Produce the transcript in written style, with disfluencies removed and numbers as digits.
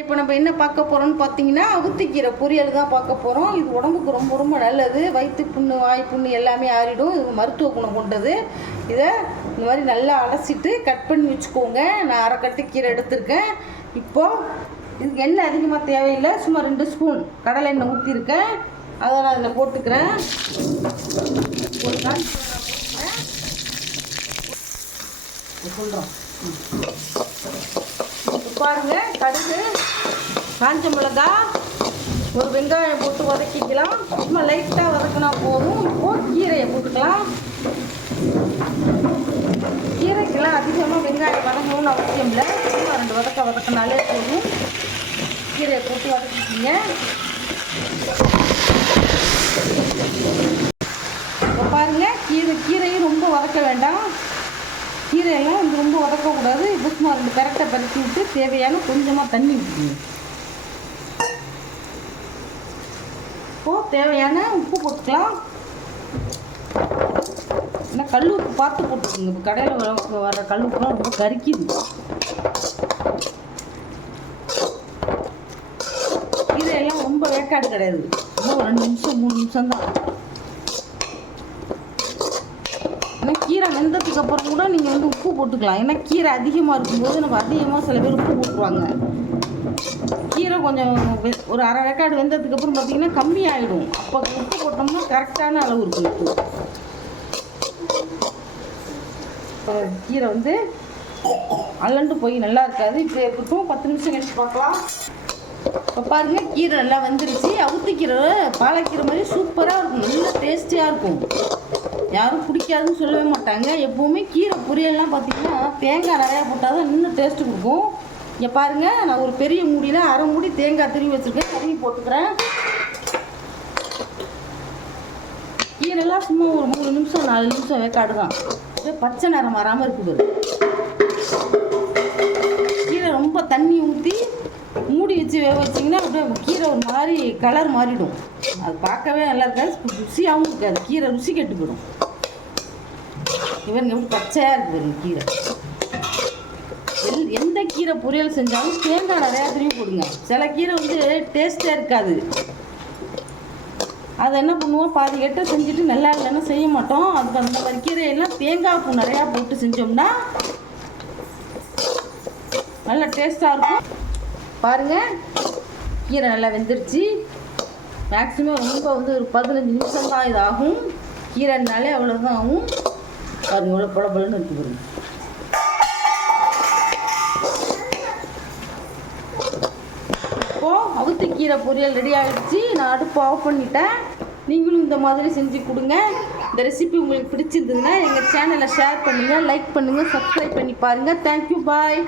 இப்போ நம்ம என்ன பார்க்க போகிறோம்னு பார்த்தீங்கன்னா அவுத்திக்கீரை பொரியல் தான் பார்க்க போகிறோம். இது உடம்புக்கு ரொம்ப ரொம்ப நல்லது. வயிற்று புண்ணு, வாய் புண்ணு எல்லாமே ஆறிடும். இது மருத்துவ குணம் கொண்டது. இதை இந்த மாதிரி நல்லா அலசிட்டு கட் பண்ணி வச்சுக்கோங்க. நான் அரை கட்டு கீரை எடுத்திருக்கேன். இப்போது இதுக்கு எண்ணெய் அதிகமாக தேவையில்லை. சும்மா 2 ஸ்பூன் கடலை எண்ணெய் ஊற்றிருக்கேன். அதை நான் அதில் போட்டுக்கிறேன். ஒரு நாள் சொல்கிறோம். பாருங்க, கடுகு, காஞ்ச மிளகா, ஒரு வெங்காயம் போட்டு வதக்கிக்கலாம். சும்மா லைட்டாக வதக்கினா போதும். இப்போது கீரையை போட்டுக்கலாம். கீரைக்கெல்லாம் அதிகமாக வெங்காயம் வதங்கணும்னு அவசியம் இல்லை. சும்மா 2 வதக்கினாலே போதும். கீரையை போட்டு வதக்கிக்கிங்க. இப்போ பாருங்கள், கீரையும் ரொம்ப வதக்க வேண்டாம். கீரையெல்லாம் வந்து ரொம்ப வதக்கக்கூடாது. இது சும்மா 2 கரெக்டாக பறித்து விட்டு தேவையான கொஞ்சமாக தண்ணி ஊற்றிக்கணும். இப்போது தேவையான உப்பு போட்டுக்கலாம். ஏன்னா கல் உப்பு பார்த்து போட்டுக்கோங்க. இப்போ கடையில் வர கல் உப்புலாம் ரொம்ப கரிக்குது. கீரையெல்லாம் ரொம்ப வேக்காடு கிடையாது. இன்னும் 2 நிமிஷம் 3 நிமிஷம் தான். ஏன்னா கீரை வெந்ததுக்கு அப்புறம் கூட நீங்கள் வந்து உப்பு போட்டுக்கலாம். ஏன்னா கீரை அதிகமாக இருக்கும்போது நம்ம அதிகமாக சில பேர் உப்பு போட்டுருவாங்க. கீரை கொஞ்சம் ஒரு அரை வேக்காடு வெந்ததுக்கு அப்புறம் பார்த்தீங்கன்னா கம்மியாகிடும். அப்போ உப்பு போட்டோம்னா கரெக்டான அளவு இருக்கும் உப்பு. இப்போ கீரை வந்து அலண்டு போய் நல்லா இருக்காது. இப்போ இருக்கட்டும், 10 நிமிஷம் கழிச்சு பார்க்கலாம். இப்போ பாருங்கள், கீரை நல்லா வந்துருச்சு. அவுத்திக்கீரை பாலக்கீரை மாதிரி சூப்பராக இருக்கும். நல்லா டேஸ்டியாக இருக்கும். யாரும் பிடிக்காதுன்னு சொல்லவே மாட்டாங்க. எப்போவுமே கீரை பொரியல்லாம் பார்த்தீங்கன்னா தேங்காய் நிறையா போட்டால் தான் இன்னும் டேஸ்ட்டு கொடுக்கும். இங்கே பாருங்கள், நான் ஒரு பெரிய மூடியில் அரை மூடி தேங்காய் திருவி வச்சுருக்கேன். திருவி போட்டுக்கிறேன். கீரைலாம் சும்மா ஒரு 3 நிமிஷம் 4 நிமிஷம் வேக்காடு தான். பச்சை நிறம் வராமல் இருக்குது. கீரை ரொம்ப தண்ணி ஊற்றி மூடி வச்சு வேக வச்சிங்கன்னா அப்படியே கீரை ஒரு மாதிரி கலர் மாறிடும். அது பார்க்கவே நல்லா இருக்காது, ருசியாகவும் இருக்காது. கீரை ருசி கெட்டு போயிடும். இவங்க எப்படி பச்சையாக இருக்குது கீரை. எந்த கீரை பொரியல் செஞ்சாலும் தேங்காய் நிறையா திரும்பி போடுங்க. சில கீரை வந்து டேஸ்ட்டாக இருக்காது. அதை என்ன பண்ணுவோம், பாதி கட்ட செஞ்சுட்டு நல்லா இல்லைன்னா செய்ய மாட்டோம். அதுக்கு அந்த மாதிரி கீரையெல்லாம் தேங்காய் பூ நிறையா போட்டு செஞ்சோம்னா நல்லா டேஸ்ட்டாக இருக்கும். பாருங்கள், கீரை நல்லா வெந்துருச்சு. மேக்ஸிமம் ரொம்ப வந்து ஒரு 15 நிமிஷம் தான் இது ஆகும். கீரைனாலே அவ்வளோதான் ஆகும். அது இவ்வளோ பொலன்னு இருக்குது. இப்போது அவுத்திக்கீரை பொரியல் ரெடி ஆகிடுச்சு. நான் அடுப்பு ஆஃப் பண்ணிட்டேன். நீங்களும் இந்த மாதிரி செஞ்சு கொடுங்க. இந்த ரெசிபி உங்களுக்கு பிடிச்சிருந்ததுன்னா எங்கள் சேனலை ஷேர் பண்ணுங்கள், லைக் பண்ணுங்கள், சப்ஸ்கிரைப் பண்ணி பாருங்கள். தேங்க்யூ, பாய்.